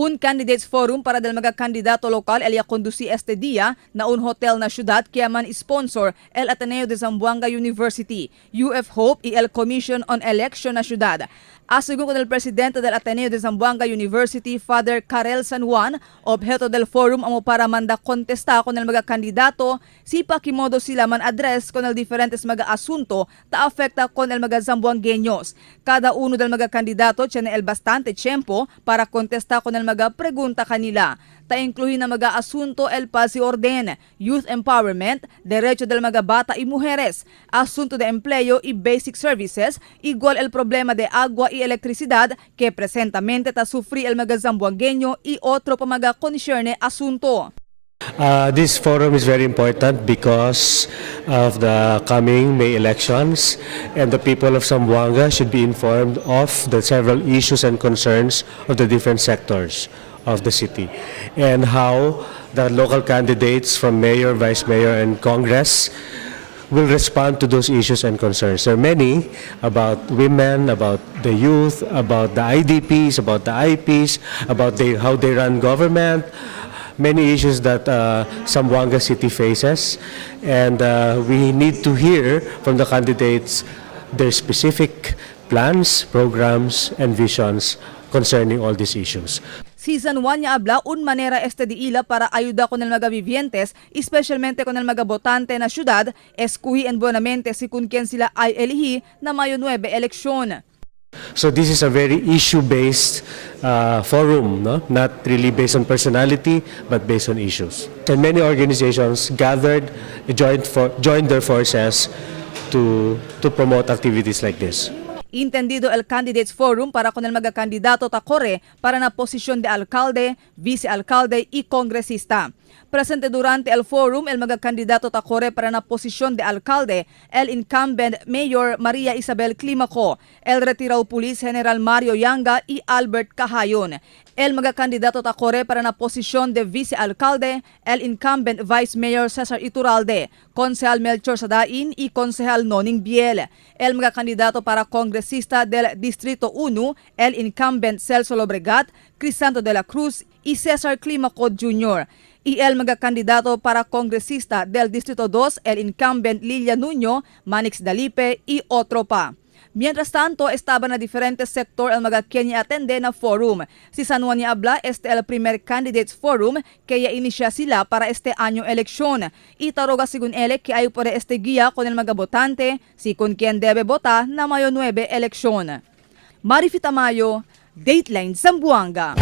Un candidates forum para del mga kandidato lokal el conduci este día na un hotel na syudad kaya man sponsor el Ateneo de Zamboanga University, UF Hope y el Commission on Election na syudad. Asegun con el presidente del Ateneo de Zamboanga University, Father Karel San Juan, objeto del forum amo para manda kontesta con el mga kandidato, si pakimodo sila man address con el diferentes mga asunto ta afekta con el mga Zamboangueños. Cada uno del mga kandidato tiene el bastante tiempo para kontesta con el mga pregunta kanila. Ta-incluhin na mga asunto el paz y orden, youth empowerment, derecho del mga bata y mujeres, asunto de empleo y basic services, igual el problema de agua y electricidad que presentamente ta sufri el mga Zamboangueño y otro pa mga consierne asunto. This forum is very important because of the coming May elections, and the people of Zamboanga should be informed of the several issues and concerns of the different sectors of the city and how the local candidates from mayor, vice mayor, and Congress will respond to those issues and concerns. There are many about women, about the youth, about the IDPs, about the IPs, about how they run government, many issues that Zamboanga City faces, and we need to hear from the candidates their specific plans, programs, and visions concerning all these issues. Si San Juan niya habla un manera este de ila para ayuda con el mga vivientes, especialmente con el mga botante na syudad, eskuhin buenamente si kung quien sila ay elihi na Mayo 9 eleksyon. So this is a very issue-based forum, no? Not really based on personality, but based on issues. And many organizations gathered, joined their forces to promote activities like this. Intendido el Candidates Forum para con el mga kandidato takore para na posisyon de alcalde, vice-alcalde y kongresista. Presente durante el forum el mga kandidato takore para na posisyon de alcalde, el incumbent Mayor Maria Isabel Climaco, el retirado Police General Mario Yanga y Albert Cahayon. El mga kandidato takore para na posisyon de vice-alcalde, el incumbent Vice Mayor Cesar Iturralde, Konsehal Melchor Sadain y Konsehal Noning Biel. El mga kandidato para kongresista del Distrito 1, el incumbent Celso Lobregat, Crisanto de la Cruz y Cesar Climaco Jr. Y el mga kandidato para kongresista del Distrito 2, el incumbent Lilia Nuño, Manix Dalipe y otro pa. Mientras tanto, estaba na diferentes sektor ang mga Kenya atende na forum. Si San Juan niya habla, este el primer candidates forum kaya inisya sila para este año eleksyon. Itaroga sigun ele que ay por este guía con el mga botante si con quien debe bota na Mayo 9 eleksyon. Marifita Mayo, Dateline Zamboanga.